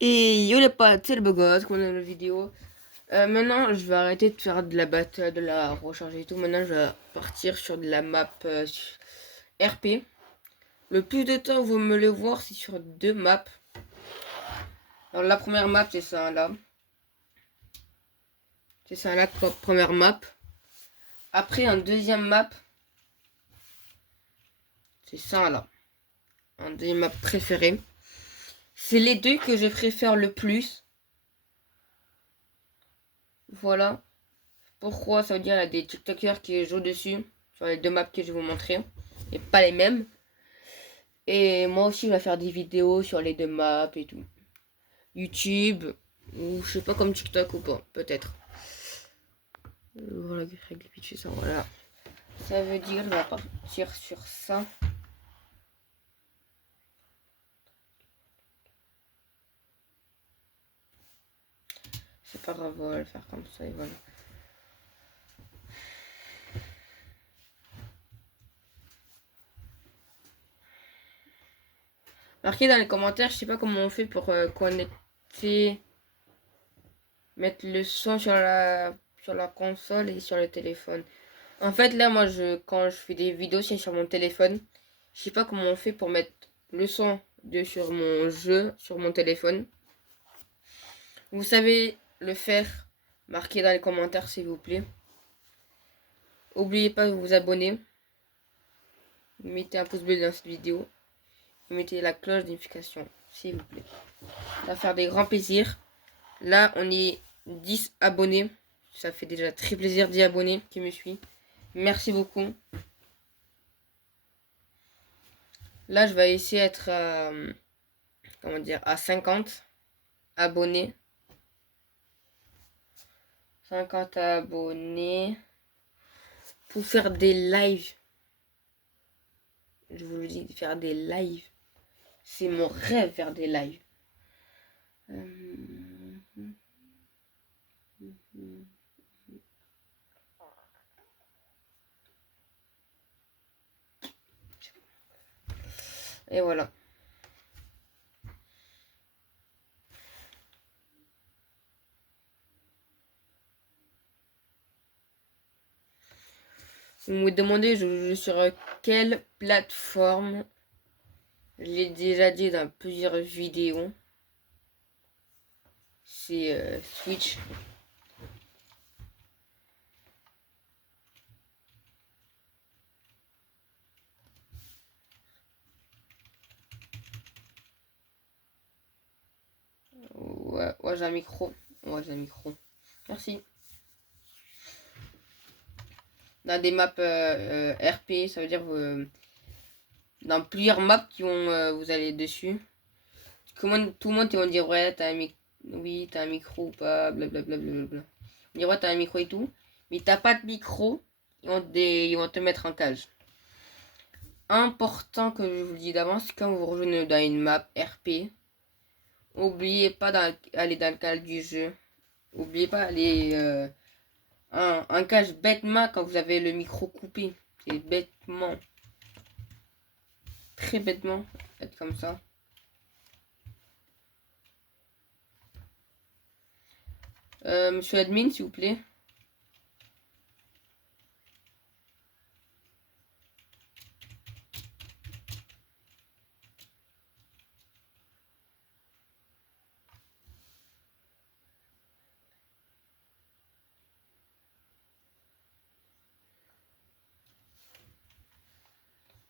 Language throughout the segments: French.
Et yo les potes, c'est le beau gosse qu'on a dans la vidéo. Maintenant, je vais arrêter de faire de la bataille, de la recharge et tout. Maintenant, je vais partir sur de la map RP. Le plus de temps, vous me le voir, c'est sur deux maps. Alors, la première map, c'est ça là. C'est ça là, première map. Après, un deuxième map, c'est ça là. Un deuxième map préféré. C'est les deux que je préfère le plus. Voilà. Pourquoi? Ça veut dire qu'il y a des TikTokers qui jouent dessus. Sur les deux maps que je vais vous montrer. Et pas les mêmes. Et moi aussi, je vais faire des vidéos sur les deux maps et tout. YouTube, ou je sais pas, comme TikTok ou pas, peut-être. Voilà, ça, voilà. Ça veut dire, je vais partir sur ça. C'est pas grave, on va le faire comme ça et voilà. Marquez dans les commentaires, je sais pas comment on fait pour connecter, mettre le son sur la console et sur le téléphone. En fait, là, moi, quand je fais des vidéos, c'est sur mon téléphone. Je sais pas comment on fait pour mettre le son sur mon jeu, sur mon téléphone. Vous savez le faire, marquez dans les commentaires s'il vous plaît. N'oubliez pas de vous abonner. Mettez un pouce bleu dans cette vidéo. Et mettez la cloche de notification, s'il vous plaît. Ça va faire des grands plaisirs. Là, on est 10 abonnés. Ça fait déjà très plaisir d'y abonner qui me suit. Merci beaucoup. Là, je vais essayer d'être comment dire, à 50 abonnés. 50 abonnés. Pour faire des lives. Je vous le dis, faire des lives. C'est mon rêve, faire des lives. Et voilà. Vous me demandez, je joue sur quelle plateforme? Je l'ai déjà dit dans plusieurs vidéos. C'est Switch. Ouais, ouais, j'ai un micro. Ouais, j'ai un micro. Merci. Dans des maps RP, ça veut dire dans plusieurs maps qui ont vous allez dessus. Tout le monde ils vont dire ouais t'as un micro, oui t'as un micro ou pas, blablabla. On dit ouais t'as un micro et tout, mais t'as pas de micro, ils vont te mettre en cage. Important que je vous dis d'avance, quand vous rejoignez dans une map RP, n'oubliez pas d'aller dans le cadre du jeu. N'oubliez pas d'aller un cache bêtement quand vous avez le micro coupé. C'est bêtement. Très bêtement. Être comme ça. Monsieur admin, s'il vous plaît.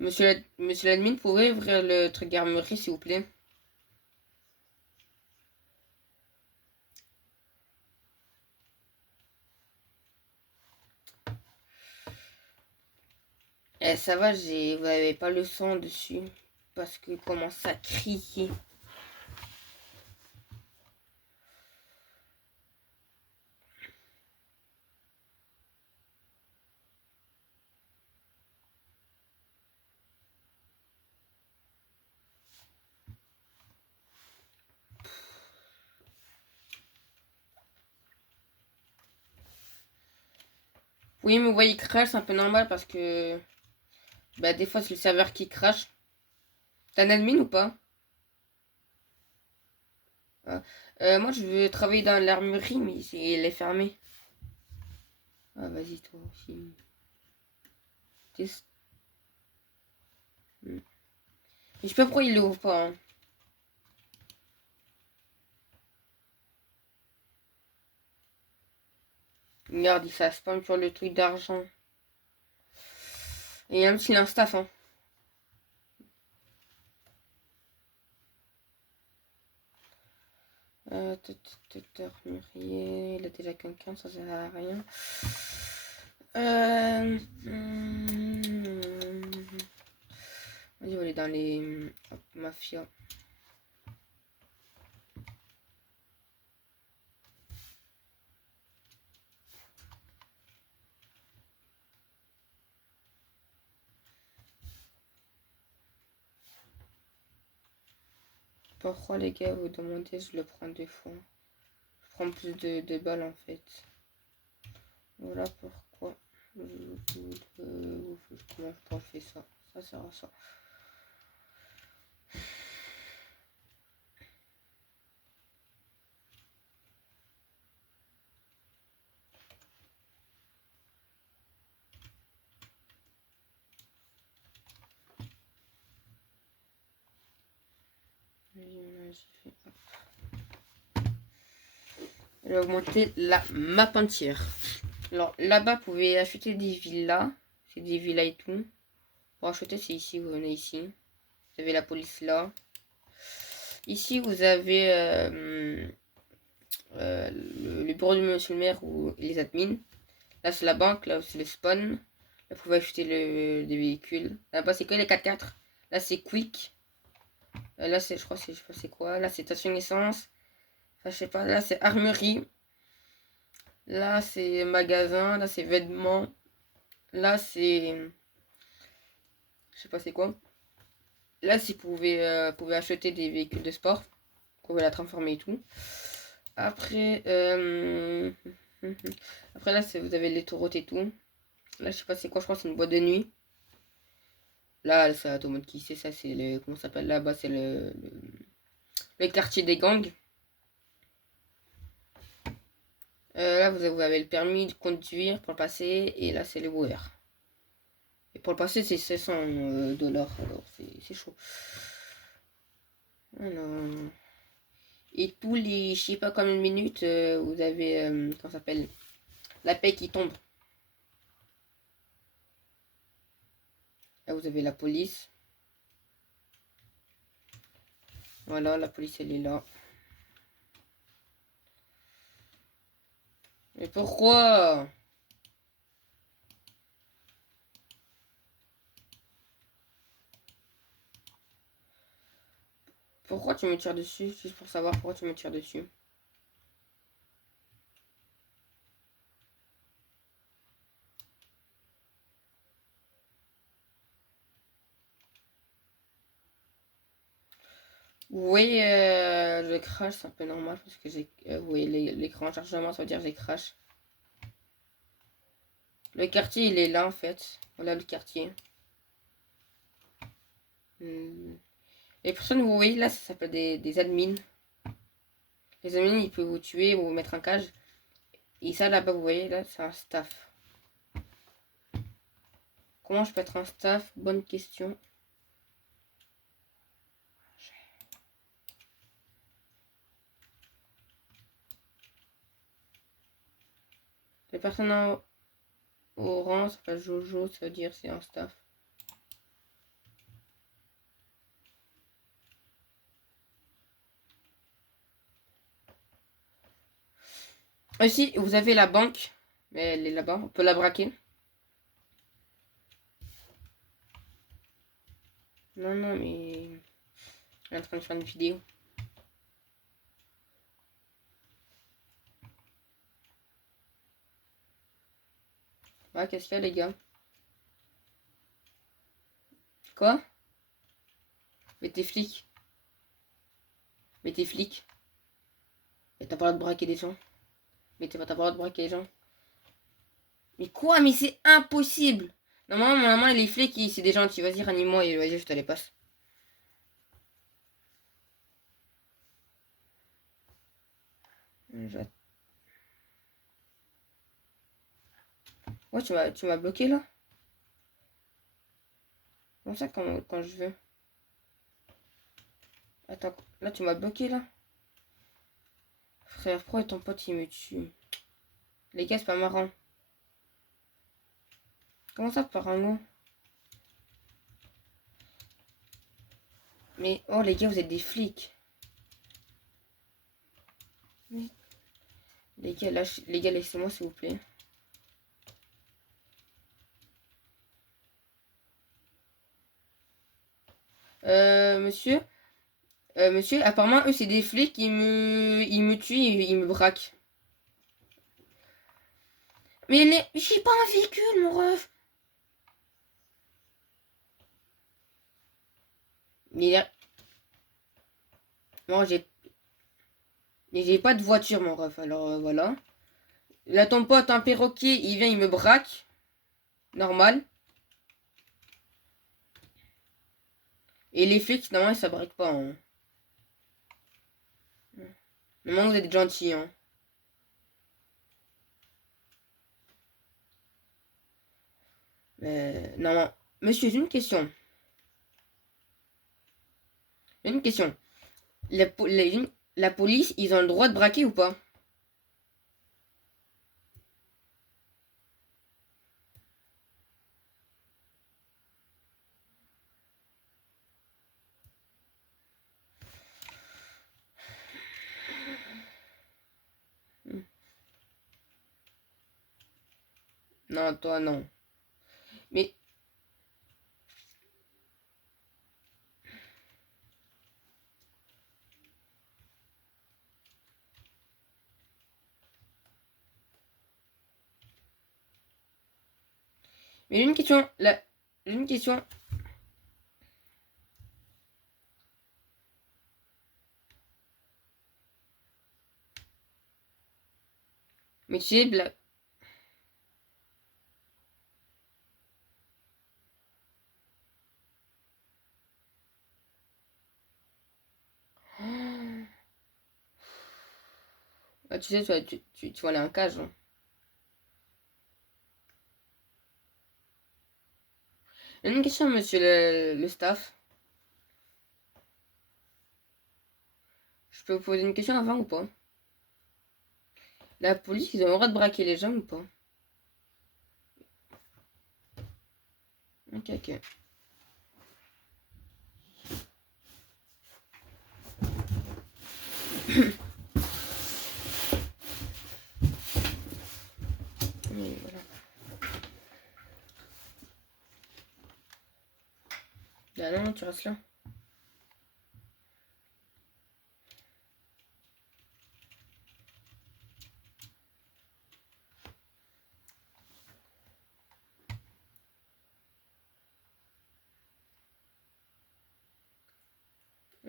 Monsieur l'admin, pouvez ouvrir le truc armerie, s'il vous plaît. Eh, ça va, vous n'avez pas le son dessus. Parce que commence à crier. Oui, mais vous voyez, crash, c'est un peu normal parce que bah, des fois, c'est le serveur qui crache. T'as un admin ou pas? Ah. Moi, je veux travailler dans l'armurerie, mais elle est fermée. Ah, vas-y, toi aussi. Hmm. Mais je sais pas pourquoi il l'ouvre pas. Hein. Regarde, il fait spam sur le truc d'argent. Et même s'il a un staff, hein. Armurier, il a déjà quelqu'un, ça sert à rien. Vas-y, on va aller dans les mafias. Pourquoi les gars vous demandez, je le prends deux fois. Je prends plus de balles en fait. Voilà pourquoi. Comment je peux faire ça? Ça sert à ça. Elle a augmenté la map entière. Alors là-bas, vous pouvez acheter des villas. C'est des villas et tout. Pour acheter, c'est ici, vous venez ici. Vous avez la police là. Ici, vous avez le bureau du monsieur le maire ou les admins. Là, c'est la banque. Là, c'est le spawn. Là, vous pouvez acheter des véhicules. Là-bas, c'est que les 4x4. Là, c'est quick. Là, c'est, je crois, je sais pas c'est quoi. Là, c'est station essence. Enfin, je sais pas. Là, c'est armurerie. Là, c'est magasin. Là, c'est vêtements. Là, c'est... Je sais pas c'est quoi. Là, si vous pouvez acheter des véhicules de sport. Vous pouvez la transformer et tout. Après, après là, vous avez les taureaux et tout. Là, je sais pas c'est quoi, je crois que c'est une boîte de nuit. Là, ça, tout le monde qui sait ça, c'est le... Comment ça s'appelle là-bas? C'est le quartier des gangs. Là, vous avez le permis de conduire pour le passer. Et là, c'est les VR. Et pour le passer, c'est 700 dollars. Alors, c'est chaud. Alors... Et tous les, je sais pas combien de minutes, vous avez, comment ça s'appelle? La paix qui tombe. Là, vous avez la police. Voilà, la police, elle est là. Mais pourquoi? Pourquoi tu me tires dessus? Juste pour savoir pourquoi tu me tires dessus. Vous voyez le crash, c'est un peu normal parce que j'ai. Vous voyez l'écran chargement, ça veut dire que j'ai crash. Le quartier, il est là en fait. Voilà le quartier. Les personnes, vous voyez là, ça s'appelle des admins. Les admins, ils peuvent vous tuer ou vous mettre en cage. Et ça là-bas, vous voyez, là, c'est un staff. Comment je peux être un staff? Bonne question. Les personnes en orange, ça s'appelle Jojo, ça veut dire c'est un staff. Ici, vous avez la banque. Mais elle est là-bas, on peut la braquer. Non, non, mais... Elle est en train de faire une vidéo. Ah, qu'est-ce qu'il y a, les gars? Quoi? Mais t'es flic. Mais t'es flic. Mais t'as pas le droit de braquer des gens. Mais t'as pas le droit de braquer les gens. Mais quoi? Mais c'est impossible! Normalement, mon maman, elle est flic, c'est des gentils. Vas-y, ranime-moi et vas-y, je te les passe. J'att- Ouais, tu m'as bloqué là? Comme ça quand je veux. Attends, là tu m'as bloqué là? Frère, pourquoi ton pote il me tue? Les gars, c'est pas marrant. Comment ça, parano? Mais, oh les gars, vous êtes des flics. Mais- les gars, laissez-moi s'il vous plaît. Monsieur, monsieur, apparemment, eux, c'est des flics, ils me tuent, ils me braquent. Mais j'ai pas un véhicule, mon ref. Mais non, j'ai pas de voiture, mon ref, alors voilà. Là, ton pote, un perroquet, il vient, il me braque. Normal. Et les flics, normalement, ça braque pas, hein. Normalement, vous êtes gentils, hein. Non, monsieur, j'ai une question. J'ai une question. La police, ils ont le droit de braquer ou pas? Hmm. Non, toi, non. Mais, mais j'ai une question. J'ai une question. Mais tu sais, Ah, tu sais, tu vas aller en cage, hein. J'ai une question, monsieur le staff. Je peux vous poser une question avant ou pas? La police, ils ont le droit de braquer les gens ou pas? Ok, ok. Oui, voilà. Ah non, tu restes là.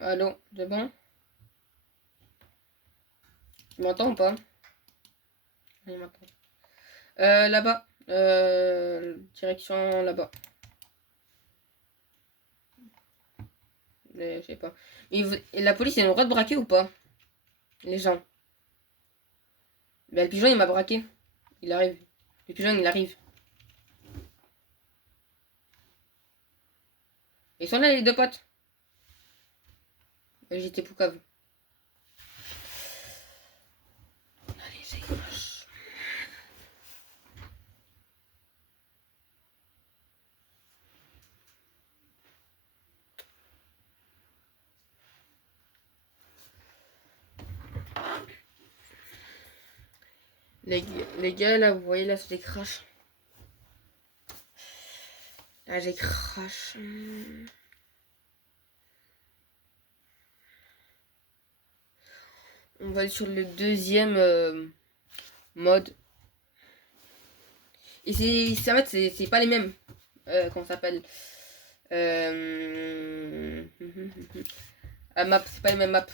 Allô, c'est bon? Tu m'entends ou pas? Oui, il m'entend. Là-bas. Direction là-bas. Je sais pas. Et la police, ils ont le droit de braquer ou pas? Les gens. Ben, le pigeon, il m'a braqué. Il arrive. Le pigeon, il arrive. Ils sont là, les deux potes. J'étais poucave. Allez, c'est cloche. Les gars, là, vous voyez, là, c'est des crash. Là, j'ai crash. On va aller sur le deuxième mode. Et en fait, c'est pas les mêmes. Comment ça s'appelle? Euh... map, c'est pas les mêmes maps.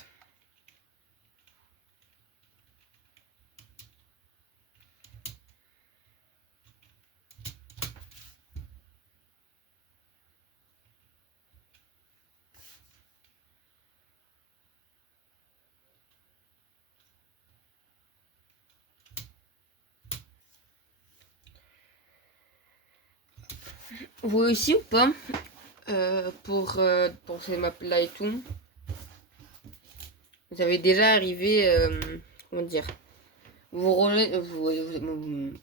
Vous aussi ou pas pour ces maps-là et tout, vous avez déjà arrivé, comment dire, vous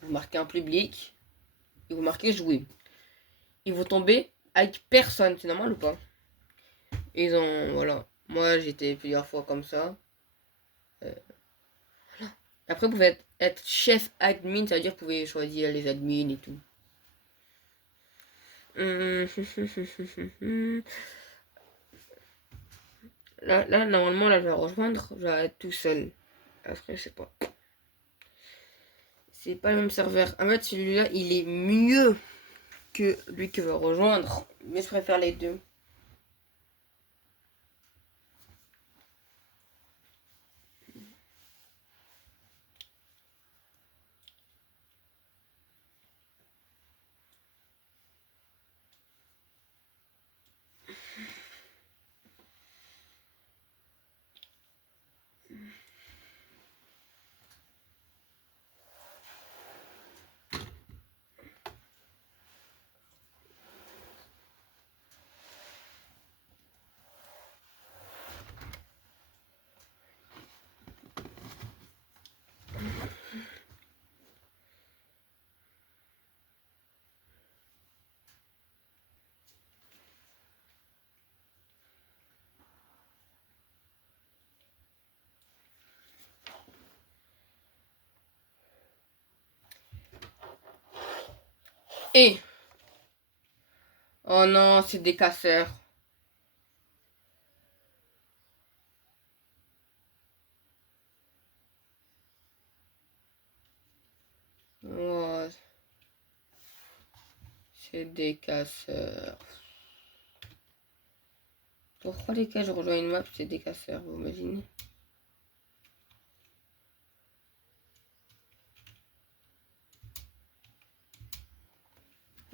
marquez un public et vous marquez jouer. Et vous tombez avec personne, c'est normal ou pas? Ils ont, voilà, moi j'étais plusieurs fois comme ça. Euh, Après, vous pouvez être chef admin, ça veut dire que vous pouvez choisir les admins et tout. Là, normalement, là, je vais rejoindre, je vais être tout seul. Après, je sais pas. C'est pas le même serveur. En fait, celui-là, il est mieux que lui que je vais rejoindre. Mais je préfère les deux. Et oh non, c'est des casseurs. Oh, c'est des casseurs. Pourquoi les cas je rejoins une map, c'est des casseurs, vous imaginez?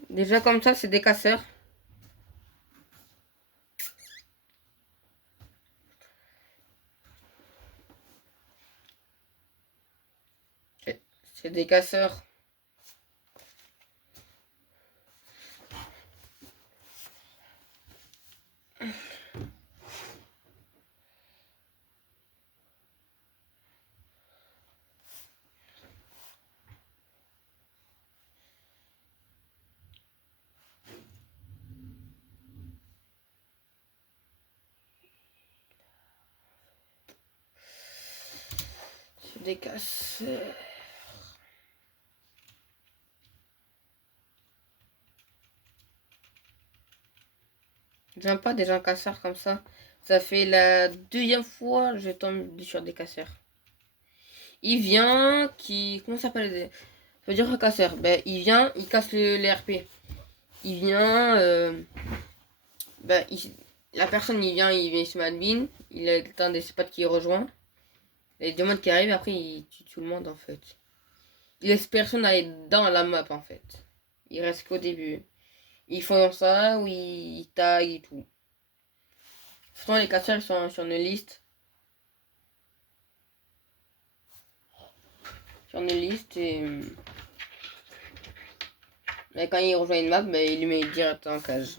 Déjà comme ça, c'est des casseurs. C'est des casseurs. C'est des casseurs. J'aime pas des gens casseurs comme ça. Ça fait la deuxième fois que je tombe sur des casseurs. Il vient qui... Comment ça s'appelle? Ça veut dire un casseur. Ben, il vient, il casse les RP. Il vient... ben, la personne, il vient sur admin. Il a le temps des spots qui rejoint. Les demandes qui arrivent, après, il tue tout le monde, en fait. Il laisse personne aller dans la map, en fait. Il reste qu'au début. Ils font ça, ou ils taguent et tout. Pourtant, les casseurs, ils sont sur une liste. Sur une liste et... Mais quand il rejoint une map, ben, il lui met direct en cage.